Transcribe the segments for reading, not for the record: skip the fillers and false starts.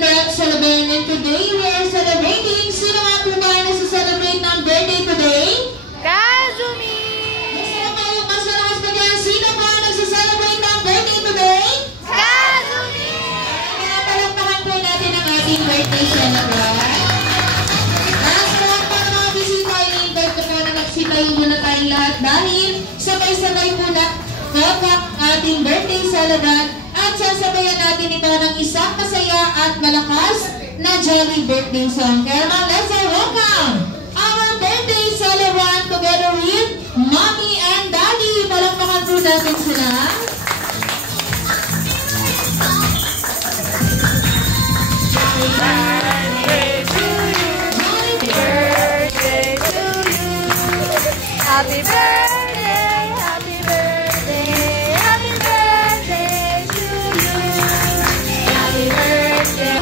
celebrating, and today we are celebrating. Sino nga po ba nasa-celebrate ng birthday today? Kazumi! Mas malakas pa dyan. Sino ba nasa-celebrate ng birthday today? Kazumi! Kaya palakpakan po natin ang ating birthday celebrant. Sa lahat pa ng mga bisita, i-invite ko po na nagsitayin muna tayong lahat dahil sabay-sabay po na ang ating birthday celebrant at sasabayan natin ito ng isang masaya at malakas na jolly birthday song. Kaya naman, let's all welcome our birthday celebrant together with Mommy and Daddy. Palakpakan po natin sila. Happy birthday, happy birthday, happy birthday to you. Happy birthday,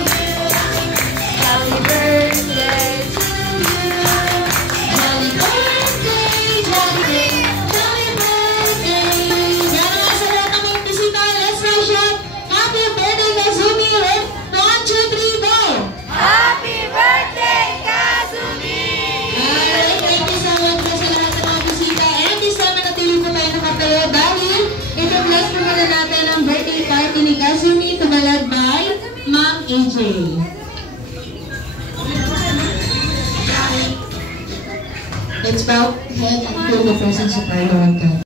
happy birthday to you. Jolly birthday, jolly day, jolly birthday. Yan nga sa lahat ng mga bisita. Let's now shout, happy birthday, Kazumi. 1, 2, 3, go! Happy birthday, Kazumi! Alright, thank you so much po sa lahat ng mga bisita. And this time, manatili po tayo nakatayo dahil ito-bless po muna natin ang birthday party ni Kazumi tumalad by Ma'am AJ. Let's bow head and feel the presence of our Lord God.